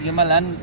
PMLN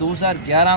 2011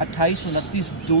28-29 2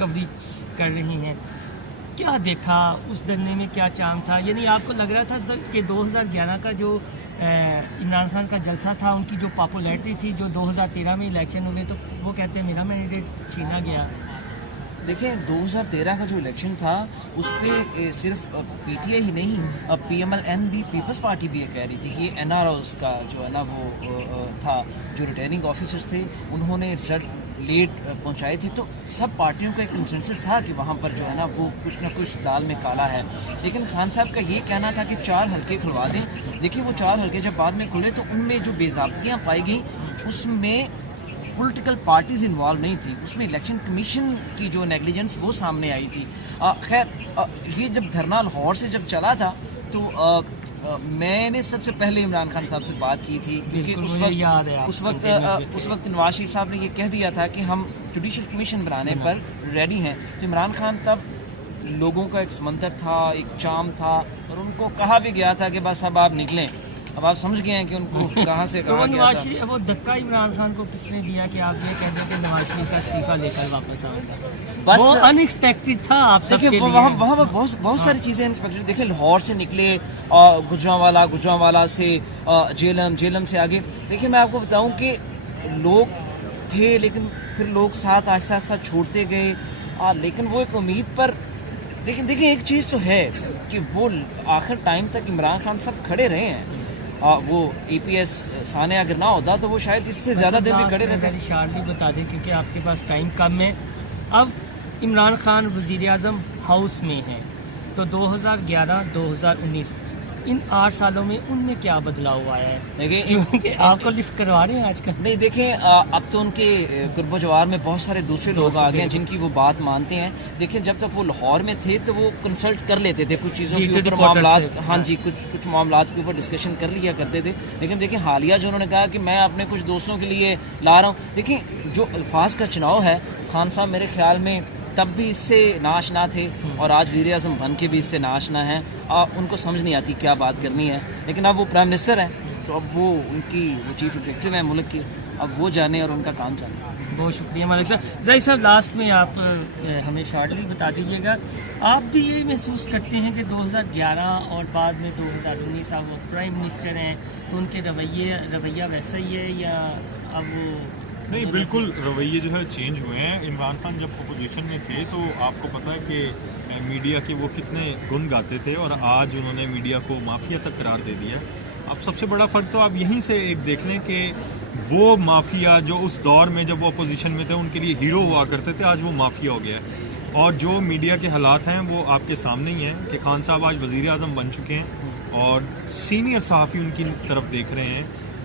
coverage کر رہی ہیں. کیا دیکھا اس دھرنے میں, کیا چام تھا؟ یعنی آپ کو لگ رہا تھا کہ 2011 کا جو عمران خان کا جلسہ تھا, ان کی جو پاپولیرٹی تھی, جو 2013 میں الیکشن ہوئے تو وہ کہتے ہیں میرا مینڈیٹ چھینا گیا. دیکھیں 2013 کا جو الیکشن تھا اس پہ صرف پی ٹی آئی ہی نہیں, پی ایم ایل این بھی, پیپلز پارٹی بھی یہ کہہ رہی تھی کہ این آر اوز کا جو ہے نا وہ تھا, جو ریٹرننگ آفیسرز تھے انہوں نے رزلٹ لیٹ پہنچائے تھے. تو سب پارٹیوں کا ایک کنسنسس تھا کہ وہاں پر جو ہے نا وہ کچھ نہ کچھ دال میں کالا ہے. لیکن خان صاحب کا یہ کہنا تھا کہ 4 حلقے کھلوا دیں. دیکھیے وہ 4 حلقے جب بعد میں کھلے تو ان میں جو بے ضابطگیاں پائی گئیں اس میں پولیٹیکل پارٹیز انوالو نہیں تھی, اس میں الیکشن کمیشن کی جو نیگلیجنس وہ سامنے آئی تھی. خیر یہ جب دھرنا لاہور سے جب چلا تھا تو میں نے سب سے پہلے عمران خان صاحب سے بات کی تھی, کیونکہ اس وقت نواز شریف صاحب نے یہ کہہ دیا تھا کہ ہم جوڈیشل کمیشن بنانے پر ریڈی ہیں. تو عمران خان تب لوگوں کا ایک سمندر تھا, ایک چام تھا, اور ان کو کہا بھی گیا تھا کہ بس اب آپ نکلیں. اب آپ سمجھ گئے ہیں کہ ان کو کہاں سے کہا گیا تھا. وہ دھکا عمران خان کو کس نے دیا کہ آپ یہ کہہ دیں کہ نواز شریف کا استعفیٰ لے کر واپس آئے؟ بس وہ ان ایکسپیکٹڈ تھا آپ سب کے لیے. وہاں پر بہت ساری چیزیں انسپیکٹڈ. دیکھیں لاہور سے نکلے, گجرانوالا سے جیلم سے آگے. دیکھیں میں آپ کو بتاؤں کہ لوگ تھے لیکن پھر لوگ ساتھ آہستہ آہستہ چھوڑتے گئے, لیکن وہ ایک امید پر. دیکھیں ایک چیز تو ہے کہ وہ آخر ٹائم تک عمران خان صاحب کھڑے رہے ہیں. وہ ای پی ایس سانے اگر نہ ہوتا تو وہ شاید اس سے زیادہ دیر بھی کھڑے رہتے. شارٹلی بتا دیں کیونکہ آپ کے پاس ٹائم کم ہے. اب عمران خان وزیر اعظم ہاؤس میں ہیں تو 2011-2019 ان 8 سالوں میں ان میں کیا بدلاؤ آیا ہے؟ کیونکہ آپ کو لفٹ کروا رہے ہیں آج کل. نہیں دیکھیں اب تو ان کے قرب و جوار میں بہت سارے دوسرے لوگ آ گئے ہیں جن کی وہ بات مانتے ہیں. دیکھیں جب تک وہ لاہور میں تھے تو وہ کنسلٹ کر لیتے تھے کچھ چیزوں کے اوپر, معاملات, ہاں جی کچھ معاملات کے اوپر ڈسکشن کر لیا کرتے تھے. لیکن دیکھیں حالیہ جو انہوں نے کہا کہ میں اپنے کچھ دوستوں کے لیے لا رہا ہوں. دیکھیں جو الفاظ کا چناؤ ہے, خان صاحب میرے خیال میں تب بھی اس سے ناآشنا تھے اور آج وزیر اعظم بن کے بھی اس سے ناآشنا ہیں. ان کو سمجھ نہیں آتی کیا بات کرنی ہے. لیکن اب وہ پرائم منسٹر ہیں تو اب وہ چیف ایگزیکٹو ہیں ملک کی, اب وہ جانے اور ان کا کام چلے. بہت شکریہ مالک صاحب. ظاہر صاحب لاسٹ میں آپ ہمیں شارٹلی بتا دیجیے گا, آپ بھی یہ محسوس کرتے ہیں کہ 2011 اور بعد میں 2019 آپ وہ پرائم منسٹر ہیں تو ان کے رویہ ویسا ہی ہے یا اب وہ؟ نہیں بالکل رویے جو ہے چینج ہوئے ہیں. عمران خان جب اپوزیشن میں تھے تو آپ کو پتہ ہے کہ میڈیا کے وہ کتنے گن گاتے تھے اور آج انہوں نے میڈیا کو مافیا تک قرار دے دیا. اب سب سے بڑا فرق تو آپ یہیں سے ایک دیکھ لیں کہ وہ مافیا جو اس دور میں جب وہ اپوزیشن میں تھے ان کے لیے ہیرو ہوا کرتے تھے, آج وہ مافیا ہو گیا ہے. اور جو میڈیا کے حالات ہیں وہ آپ کے سامنے ہی ہیں کہ خان صاحب آج وزیر اعظم بن چکے ہیں اور سینئر صحافی ان کی طرف دیکھ رہے ہیں,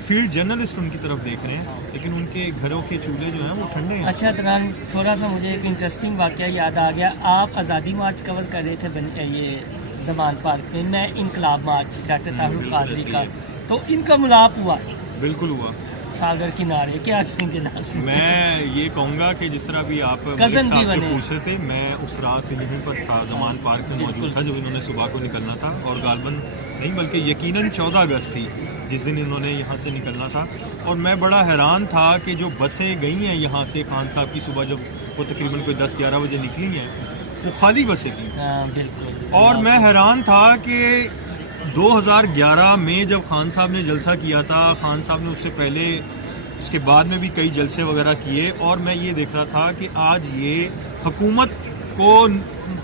فیلڈ جرنلسٹ ان کی طرف دیکھ رہے ہیں, لیکن ان کے گھروں کے چولہے جو ہیں وہ ٹھنڈے ہیں. اچھا تران, تھوڑا سا مجھے ایک انٹرسٹنگ واقعہ یاد آ گیا. آپ آزادی مارچ کور کر رہے تھے یہ زمان پارک میں, میں انقلاب مارچ ڈاکٹر طاہر قادری کا, تو ان کا ملاپ ہوا؟ بالکل ہوا. ساگر کنارے کیا کہیں گے؟ میں یہ کہوں گا کہ جس طرح بھی آپ ملک صاحب سے پوچھ رہے تھے, میں اس رات یہیں پر تھا, زمان پارک میں موجود تھا جب انہوں نے صبح کو نکلنا تھا, اور غالباً نہیں بلکہ یقیناً 14 اگست تھی جس دن انہوں نے یہاں سے نکلنا تھا. اور میں بڑا حیران تھا کہ جو بسیں گئی ہیں یہاں سے خان صاحب کی صبح جب وہ تقریباً کوئی 10-11 بجے نکلی ہیں وہ خالی بسیں تھیں. اور میں حیران تھا کہ 2011 میں جب خان صاحب نے جلسہ کیا تھا, خان صاحب نے اس سے پہلے اس کے بعد میں بھی کئی جلسے وغیرہ کیے, اور میں یہ دیکھ رہا تھا کہ آج یہ حکومت کو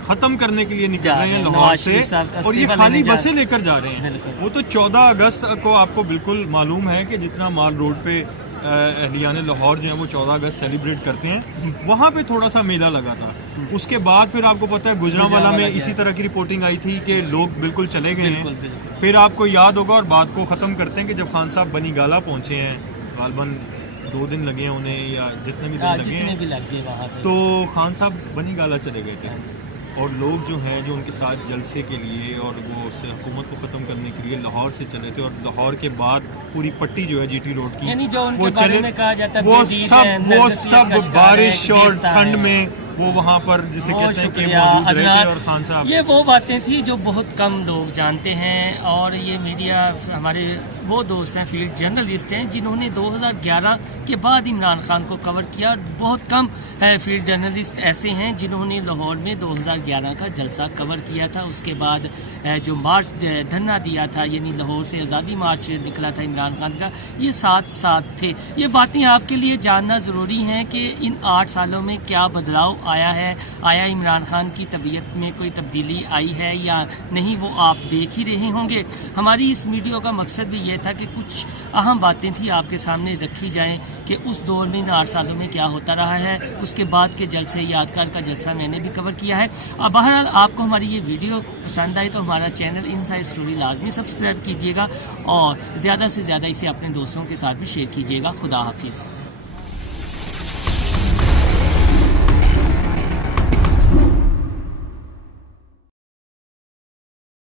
ختم کرنے کے لیے نکل رہے ہیں لاہور سے اور یہ خالی بسیں لے کر جا رہے ہیں. وہ تو 14 اگست کو آپ کو بالکل معلوم ہے کہ جتنا مال روڈ پہ اہلیان لاہور جو ہیں وہ 14 اگست سیلیبریٹ کرتے ہیں, وہاں پہ تھوڑا سا میلہ لگا تھا. اس کے بعد پھر آپ کو پتہ ہے گجرانوالا میں اسی طرح کی رپورٹنگ آئی تھی کہ لوگ بالکل چلے گئے ہیں. پھر آپ کو یاد ہوگا, اور بات کو ختم کرتے ہیں, کہ جب خان صاحب بنی گالا پہنچے ہیں, غالباً 2 دن لگے ہیں انہیں یا جتنے بھی دن لگے ہیں, تو خان صاحب بنی گالا چلے گئے تھے, اور لوگ جو ہیں جو ان کے ساتھ جلسے کے لیے اور وہ اس حکومت کو ختم کرنے کے لیے لاہور سے چلے تھے, اور لاہور کے بعد پوری پٹی جو ہے جی ٹی روڈ کی وہ چلے, وہ سب بارش اور ٹھنڈ میں وہ وہاں پر جسے بہت کہتے ہیں کہ شکریہ موجود رہے عدنان۔ تھے اور خان صاحب یہ وہ باتیں تھیں جو بہت کم لوگ جانتے ہیں، اور یہ میڈیا ہمارے وہ دوست ہیں فیلڈ جرنلسٹ ہیں جنہوں نے 2011 کے بعد عمران خان کو کور کیا، اور بہت کم فیلڈ جرنلسٹ ایسے ہیں جنہوں نے لاہور میں 2011 کا جلسہ کور کیا تھا۔ اس کے بعد جو مارچ دھرنا دیا تھا، یعنی لاہور سے آزادی مارچ نکلا تھا عمران خان کا، یہ ساتھ تھے۔ یہ باتیں آپ کے لیے جاننا ضروری ہیں کہ ان 8 سالوں میں کیا بدلاؤ آیا ہے، آیا عمران خان کی طبیعت میں کوئی تبدیلی آئی ہے یا نہیں، وہ آپ دیکھ ہی رہے ہوں گے۔ ہماری اس ویڈیو کا مقصد بھی یہ تھا کہ کچھ اہم باتیں تھیں آپ کے سامنے رکھی جائیں کہ اس دور میں ان 8 سالوں میں کیا ہوتا رہا ہے۔ اس کے بعد کے جلسے، یادگار کا جلسہ میں نے بھی کور کیا ہے۔ بہرحال آپ کو ہماری یہ ویڈیو پسند آئی تو ہمارا چینل انسائیڈ اسٹوری لازمی سبسکرائب کیجیے گا، اور زیادہ سے زیادہ اسے اپنے دوستوں کے ساتھ بھی شیئر کیجیے گا۔ خدا حافظ۔